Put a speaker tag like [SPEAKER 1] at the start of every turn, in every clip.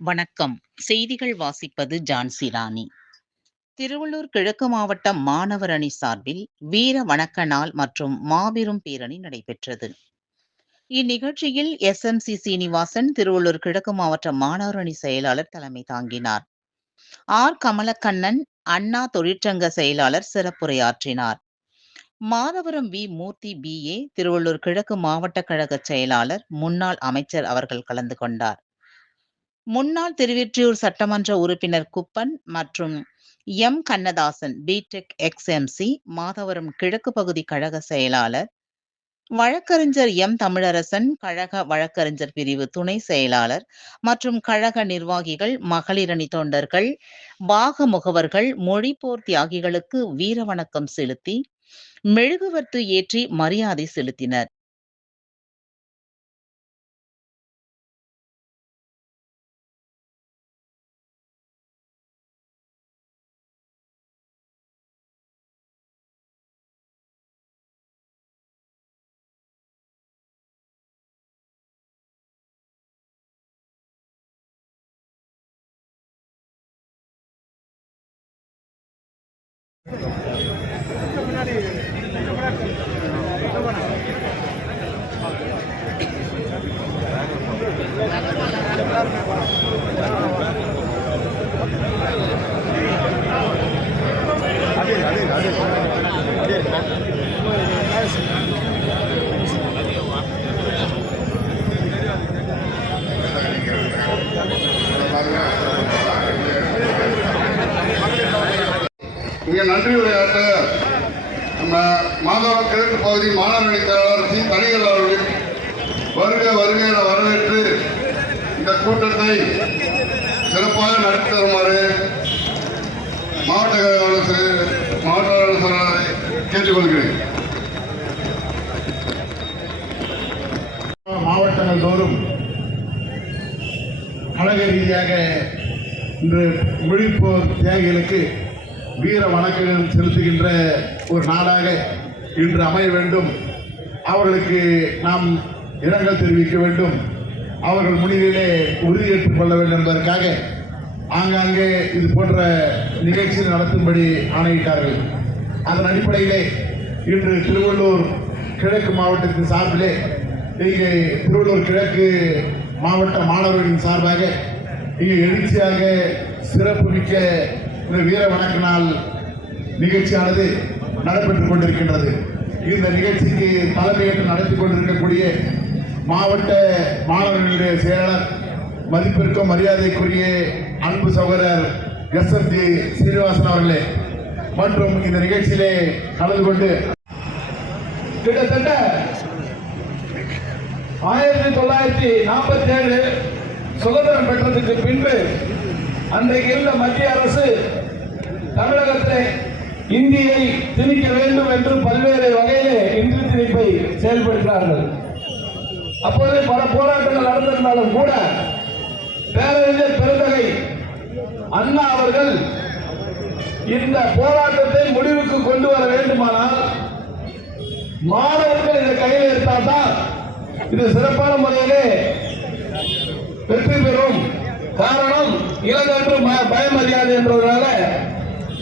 [SPEAKER 1] வணக்கம். செய்திகள் வாசிப்பது ஜான்சி ராணி. திருவள்ளூர் கிழக்கு மாவட்ட மாணவர் அணி சார்பில் வீர வணக்க நாள் மற்றும் மாபெரும் பேரணி நடைபெற்றது. இந்நிகழ்ச்சியில் S M C Srinivasan Thiruvallur கிழக்கு மாவட்ட மாணவர் அணி செயலாளர் தலைமை தாங்கினார். ஆர். கமலக்கண்ணன் அண்ணா தொழிற்சங்க செயலாளர் சிறப்புரையாற்றினார். Madhavaram V. Murthy P. A. Thiruvallur கிழக்கு மாவட்ட கழக செயலாளர் முன்னாள் அமைச்சர் அவர்கள் கலந்து கொண்டார். முன்னாள் திருவெற்றியூர் சட்டமன்ற உறுப்பினர் குப்பன் மற்றும் M. Kannadasan B Tech ex MC Madhavaram கிழக்கு பகுதி கழக செயலாளர் வழக்கறிஞர் எம். தமிழரசன் கழக வழக்கறிஞர் பிரிவு துணை செயலாளர் மற்றும் கழக நிர்வாகிகள் மகளிரணி தொண்டர்கள் பாக முகவர்கள் மொழிப்போர் தியாகிகளுக்கு வீரவணக்கம் செலுத்தி மெழுகுவர்த்து ஏற்றி மரியாதை செலுத்தினர்.
[SPEAKER 2] முன்னாடி நன்றி உரையாற்ற நம்ம மாதவரம் கிழக்கு பகுதி மாணவரணி செயலாளர் சி தனிகள் அவர்கள் வருக வருக என வரவேற்று இந்த கூட்டத்தை சிறப்பாக நடத்தி தருமாறு மாவட்ட கழக மாவட்ட ஆலோசகரை கேட்டுக்கொள்கிறேன்.
[SPEAKER 3] மாவட்டங்கள் தோறும் கழக ரீதியாக இன்று மொழிப்போர் தியாகிகளுக்கு வீர வணக்கம் செலுத்துகின்ற ஒரு நாடாக இன்று அமைய வேண்டும். அவர்களுக்கு நாம் இரங்கல் தெரிவிக்க வேண்டும். அவர்கள் முன்னிலையிலே உறுதியேற்றுக் கொள்ள வேண்டும் என்பதற்காக ஆங்காங்கே இது போன்ற நிகழ்ச்சி நடத்தும்படி ஆணையிட்டார்கள். அதன் அடிப்படையிலே இன்று திருவள்ளூர் கிழக்கு மாவட்டத்தின் சார்பிலே இங்கே திருவள்ளூர் கிழக்கு மாவட்ட மாணவர்களின் சார்பாக இங்கே எழுச்சியாக சிறப்பு மிக்க இந்த வீர வணக்க நாள் நிகழ்ச்சியானது நடைபெற்றுக் கொண்டிருக்கின்றது. இந்த நிகழ்ச்சிக்கு தலைமையேற்று நடத்தி கொண்டிருக்கக்கூடிய மாவட்ட மாணவர்களுடைய செயலாளர் மதிப்பிற்கும் மரியாதைக்குரிய அன்பு சகோதரர் எஸ் எம் ஜி சீனிவாசன் அவர்களே மற்றும் இந்த நிகழ்ச்சியிலே கலந்து கொண்டு
[SPEAKER 4] கிட்டத்தட்ட ஆயிரத்தி தொள்ளாயிரத்தி நாற்பத்தி ஏழு சுதந்திரம் பெற்றதுக்கு பின்பு அன்றைக்கு இருந்த மத்திய அரசு தமிழகத்தை இந்தியை திணிக்க வேண்டும் என்று பல்வேறு வகையிலே இந்தி திணிப்பை செயல்படுத்தினார்கள். அப்போது பல போராட்டங்கள் நடந்திருந்தாலும் கூட பேரறிஞர் பெருந்தகை அண்ணா அவர்கள் இந்த போராட்டத்தை முடிவுக்கு கொண்டு வர வேண்டுமானால் மாணவர்கள் இதை கையில் எடுத்தால்தான் இது சிறப்பான முறையிலே வெற்றி பெறும். காரணம் இளங்கன்று ம- என்பதனால என்றதுனால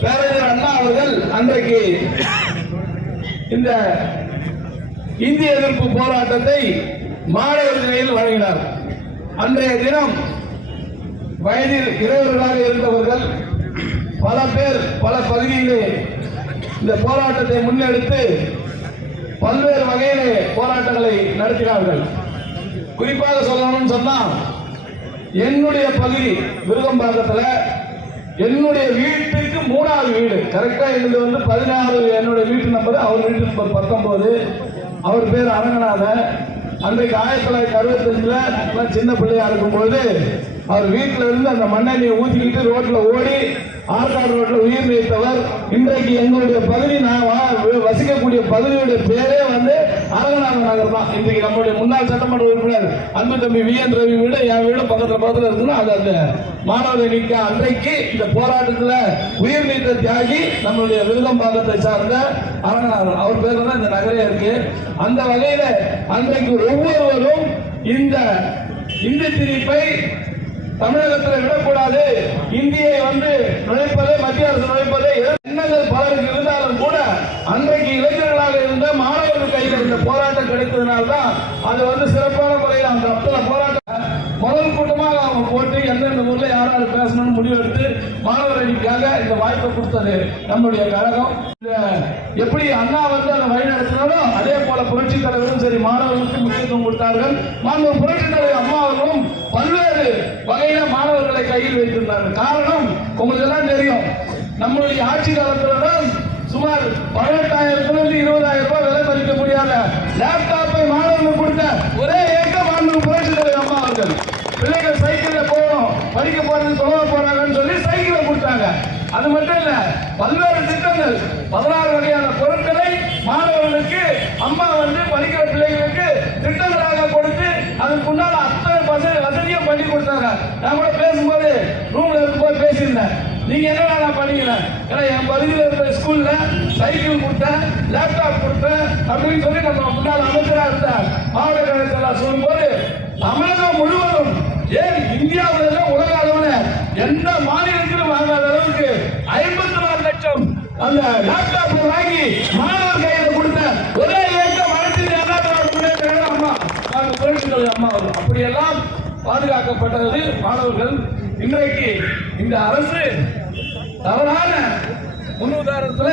[SPEAKER 4] பேரறிஞர் அண்ணா அவர்கள் அன்றைக்கு இந்த இந்திய எதிர்ப்பு போராட்டத்தை மாணவர் நிலையில் வழங்கினார். அன்றைய தினம் வயதில் இளையவர்களாக இருந்தவர்கள் பல பேர் பல பகுதியிலே இந்த போராட்டத்தை முன்னெடுத்து பல்வேறு வகையிலே போராட்டங்களை நடத்தினார்கள். குறிப்பாக சொல்லணும்னு சொன்னா என்னுடைய பகுதி விருகம்பாக்கத்தில் என்னுடைய வீட்டுக்கு மூணாவது வீடு. கரெக்டாக எங்களுக்கு வந்து பதினாறு என்னுடைய வீட்டு நம்பர் அவர் வீட்டு நம்பர் பத்தொன்பது. அவர் பேர் அரங்கநாதன். அன்றைக்கு ஆயிரத்தி தொள்ளாயிரத்தி அறுபத்தஞ்சில் நான் சின்ன பிள்ளையா இருக்கும்போது அவர் வீட்டில இருந்து அந்த மண்ணெண்ணியை ஊற்றிக்கிட்டு ரோட்ல ஓடி ஆற்காடு ரோட்ல உயிர் நீத்தவர். இன்றைக்கு எங்களுடைய பகுதி நான் வசிக்கக்கூடிய பகுதியுடைய பேரே வந்து அரங்கநாத நகர் தான். இன்றைக்கு நம்முடைய முன்னாள் சட்டமன்ற உறுப்பினர் அன்பு தம்பி வி. என். ரவி வீடு என் வீடு பக்கத்துல பக்கத்துல இருக்குன்னா அது அந்த மாணவர் நீக்க அன்றைக்கு இந்த போராட்டத்துல உயிர் நீத்த தியாகி நம்மளுடைய விருதம்பாக்கத்தை சார்ந்த அரங்கநாதன். அவர் பேர்ல தான் இந்த நகரே இருக்கு. அந்த வகையில அன்றைக்கு ஒவ்வொருவரும் இந்த இந்த திரிப்பை தமிழகத்தில் விடக்கூடாது. இந்தியை வந்து நுழைப்பது மத்திய அரசு நுழைப்பது எண்ணங்கள் பலருக்கு இருந்தாலும் கூட அன்றைக்கு இளைஞர்களாக இருந்த மாணவர்கள் கையில் இருந்த போராட்டம் கிடைத்ததுனால்தான் அது வந்து சிறப்பான முறையில் அந்த அத்தனை போராட்டம். முதல் கூட்டம் எந்தெந்த ஊர்ல யாராவது பேசணும்னு முடிவெடுத்து மாணவர் அணிக்காக இந்த வாய்ப்பை கொடுத்தது நம்முடைய கழகம். எப்படி அண்ணா வந்து அந்த வழி நடத்தினாலும் அதே போல புரட்சி தலைவரும் சரி மாணவர்களுக்கு முக்கியத்துவம் கொடுத்தார்கள். மாணவர் புரட்சி தலைவர் அம்மா அவர்களும் பல்வேறு வகையில மாணவர்களை கையில் வைத்திருந்தார்கள். காரணம் உங்களுக்கு எல்லாம் தெரியும் நம்மளுடைய ஆட்சி காலத்துல தான் சுமார் பதினெட்டாயிரத்துல இருந்து இருபதாயிரம் ரூபாய் விலை மதிக்க முடியாத லேப்டாப்பை மாணவர்கள் கொடுத்த ஒரே ஏக்கம் மாணவர் புரட்சி தலைவர் அம்மா அவர்கள். பிள்ளைகள் சைக்கிள்ல போக படிக்க போறது தொலைவ போறாங்கன்னு சொல்லி சைக்கிளை கொடுத்தாங்க. அது மட்டும் இல்ல பல்வேறு திட்டங்கள். பதினாறு வகையான பொருட்களை மாணவர்களுக்கு அம்மா வந்து படிக்கிற பிள்ளைகளுக்கு திட்டங்களாக கொடுத்து அதுக்குண்டான அத்தனை வசதி வசதியும் பண்ணி கொடுத்தாங்க. நான் கூட பேசும்போது ரூம்ல இருக்கும்போது பேசியிருந்தேன். நீங்க என்ன நான் பண்ணீங்க ஏன்னா என் பகுதியில் இருக்கிற ஸ்கூல்ல சைக்கிள் கொடுத்தேன் லேப்டாப் கொடுத்தேன் அப்படின்னு சொல்லி நம்ம முன்னாள் அமைச்சராக இருந்த மாவட்ட கழகத்தில் சொல்லும்போது தமிழகம் முழுவதும் ஏன் இந்தியாவில் உலக அளவில் எந்த மாநிலத்திலும் வாங்காத அளவுக்கு ஐம்பத்தி நாலு லட்சம் அந்த லேப்டாப் வாங்கி மாணவர் கையில கொடுத்த ஒரே இயக்கம் வளர்ச்சி அம்மா நாங்கள் புரட்சி அம்மா வரும். அப்படியெல்லாம் பாதுகாக்கப்பட்டது மாணவர்கள். இன்றைக்கு இந்த அரசு தவறான முன்னுதாரணத்துல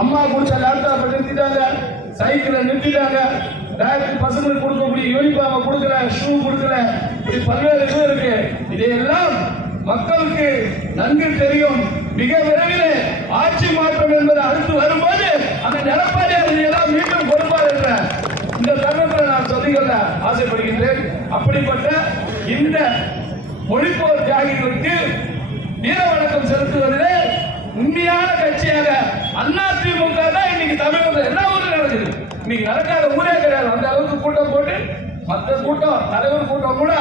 [SPEAKER 4] அம்மா கொடுத்த லேப்டாப் நிறுத்திட்டாங்க. சைக்கிளை நிறுத்திட்டாங்க. டைரக்ட் பசங்களுக்கு கொடுக்கக்கூடிய யூனிஃபார்மை கொடுக்கல ஷூ கொடுக்கல. இப்படி பல்வேறு இது இருக்கு. இதையெல்லாம் மக்களுக்கு நன்கு தெரியும். மிக விரைவில் ஆட்சி மாற்றம் என்பது அடுத்து வரும்போது அந்த நிலப்பாடு எல்லாம் மீண்டும் கொடுப்பார் என்ற இந்த தருணத்தில் நான் சொல்லிக்கொள்ள ஆசைப்படுகின்றேன். அப்படிப்பட்ட இந்த மொழிப்போர் தியாகிகளுக்கு வீர வணக்கம் செலுத்துவதிலே உண்மையான கட்சியாக அண்ணா திமுக தான் இன்னைக்கு தமிழகத்தில் எல்லா ஊரில் நடக்குது. இன்னைக்கு நடக்காத ஊரே கிடையாது. அந்த அளவுக்கு கூட்டம் போட்டு மற்ற கூட்டம் தலைவர் கூட்டம் கூட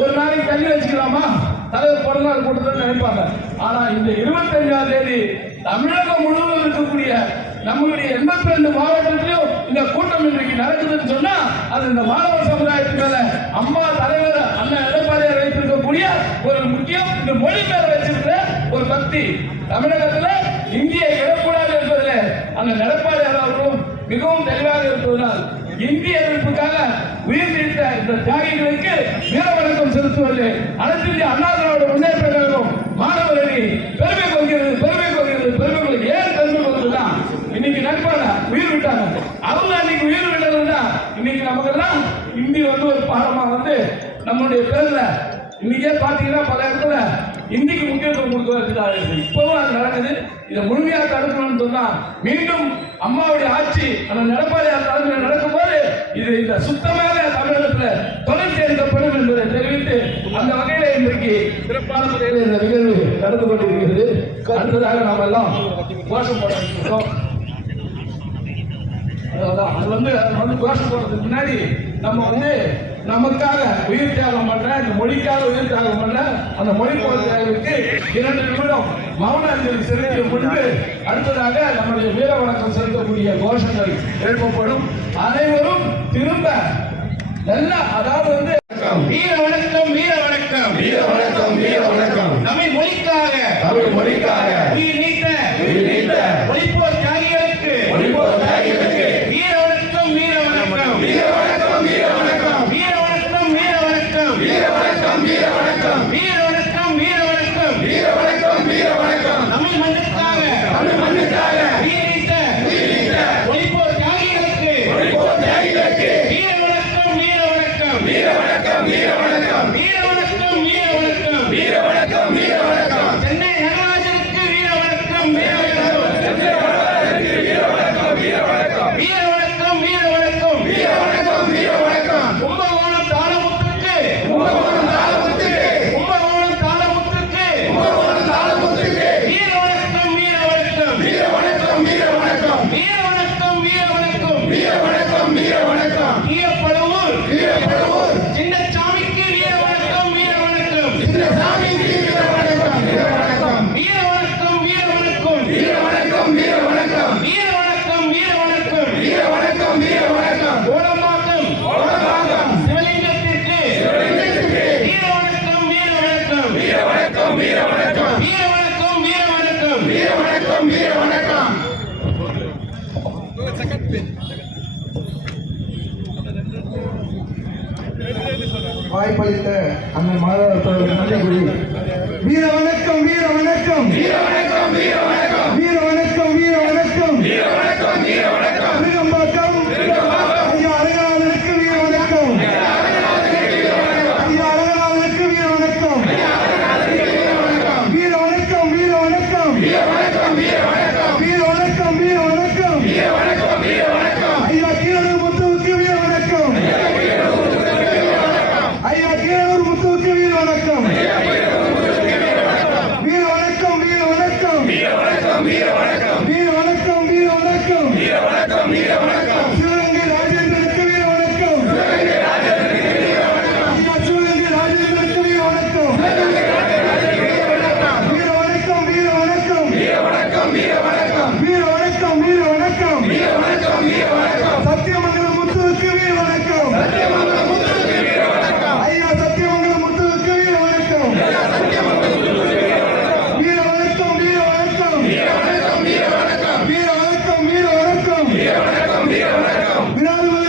[SPEAKER 4] ஒரு நாளைக்கு தள்ளி வச்சுக்கலாமா? தலைவர் பிறந்தநாள் கூட்டத்தில் நினைப்பாங்க. ஆனா இந்த இருபத்தஞ்சாம் தேதி தமிழகம் முழுவதும் இருக்கக்கூடிய நம்மளுடைய எண்பத்தி ரெண்டு மாவட்டத்திலும் இந்த கூட்டம் இன்றைக்கு நடக்குதுன்னு சொன்னா அது இந்த மாணவ சமுதாயத்து மேல அம்மா தலைவர் அண்ணன் எடப்பாடியார் வைத்திருக்கக்கூடிய ஒரு முக்கியம். இந்த மொழி மேல வச்சிருக்கிற ஒரு பக்தி தமிழகத்துல இந்திய இழக்கூடாது என்பதில் அந்த எடப்பாடியார் அவர்களும் மிகவும் தெளிவாக இருப்பதனால் இந்திய எதிர்ப்புக்காக உயிர் நீத்த இந்த தியாகிகளுக்கு வீர வணக்கம் செலுத்துவது அனைத்து இந்திய அண்ணா திராவிட முன்னேற்ற கழகம் மாணவர் அணி பெருமை கொள்கிறது பெருமை கொள்கிறது பெருமை கொள்கிறது ஏன் பெருமை கொள்கிறதுனா இன்னைக்கு நண்பன உயிர் விட்டாங்க. அவங்க அன்னைக்கு உயிர் விட்டதுன்னா இன்னைக்கு நமக்கெல்லாம் இந்தி வந்து ஒரு பாடமா வந்து நம்மளுடைய பேர்ல இன்னைக்கே பாத்தீங்கன்னா பல இடத்துல இந்திக்கு முக்கியத்துவம் கொடுக்கறதுக்காக இருக்கு இப்பவும் அது நடக்குது. இதை முழுமையாக தடுக்கணும்னு சொன்னா மீண்டும் அம்மாவுடைய ஆட்சி அந்த எடப்பாடியார் தலைமையில் நடக்கும்போது இது இந்த சுத்தமான தமிழகத்துல தொடர்ச்சி எடுக்கப்படும் என்பதை தெரிவித்து அந்த வகையில இன்றைக்கு சிறப்பான முறையில் இந்த நிகழ்வு நடந்து கொண்டிருக்கிறது. அடுத்ததாக நாம் எல்லாம் கோஷம் போடுறோம் அது வந்து அது வந்து கோஷம் போடுறதுக்கு முன்னாடி நம்ம வந்து நமக்காக உயிர் தியாகம் பண்ற இந்த மொழிக்காக உயிர் தியாகம் பண்ற அந்த மொழி போராட்டத்திற்கு இரண்டு நிமிடம் மௌன அஞ்சலி செலுத்திய முன்பு அடுத்ததாக நம்முடைய வீர வணக்கம் செலுத்தக்கூடிய கோஷங்கள் எழுப்பப்படும். அனைவரும் திரும்ப நல்ல அதாவது வந்து வீர வணக்கம் வீர வணக்கம்.
[SPEAKER 3] வீர வணக்கம் வீர வணக்கம்.
[SPEAKER 4] தமிழ் மொழிக்காக
[SPEAKER 3] தமிழ் மொழிக்காக.
[SPEAKER 4] Yeah.
[SPEAKER 5] வாய்ப்பளித்த அண்ணன் மாதவர் நன்றி கூறி வீர வணக்கம் வீர வணக்கம் வீர வணக்கம். வீர வணக்கம் வீர வணக்கம் விராலிமலை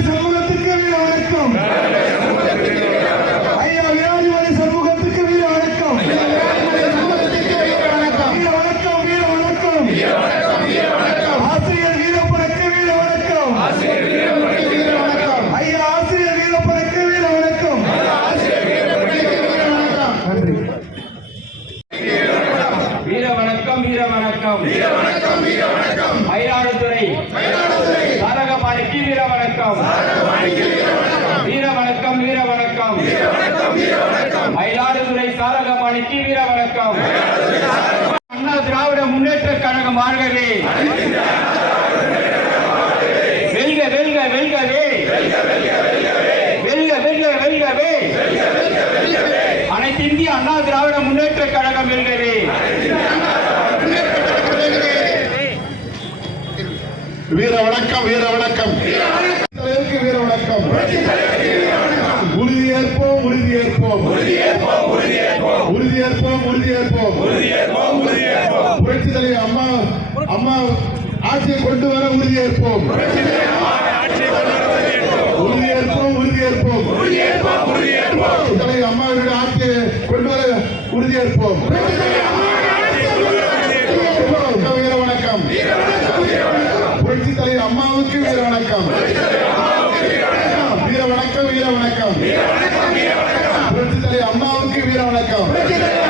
[SPEAKER 5] வணக்கம் வீர வணக்கம் வீர வணக்கம் வீர வணக்கம்
[SPEAKER 6] மயிலாடுதுறை சாரகபாணிக்கு வீர வணக்கம் வீர வணக்கம் வீர வணக்கம் மயிலாடுதுறை சாரகபாணிக்கு வீர வணக்கம் அண்ணா திராவிட முன்னேற்ற கழகம் வாழ்கவே வெல்க வெல்க வெல்கவே. வெல்க வெல்க வெல்கவே. அனைத்து இந்திய அண்ணா திராவிட முன்னேற்ற கழகம் வெல்கவே.
[SPEAKER 3] வீர வணக்கம் வீர வணக்கம் வீர வணக்கம் உறுதியேற்போம் உறுதியேற்போம். உறுதியேற்போம் உறுதியேற்போம். புரட்சி தலைவர் அம்மா அம்மா ஆட்சியை கொண்டு வர உறுதியேற்போம். உறுதியேற்போம் உறுதியேற்போம். தலைவர் அம்மாவுடைய ஆட்சியை கொண்டு வர உறுதியேற்போம். அம்மாவுக்கு வீர வணக்கம். வீர வணக்கம் வீர வணக்கம். அம்மாவுக்கு வீர வணக்கம்.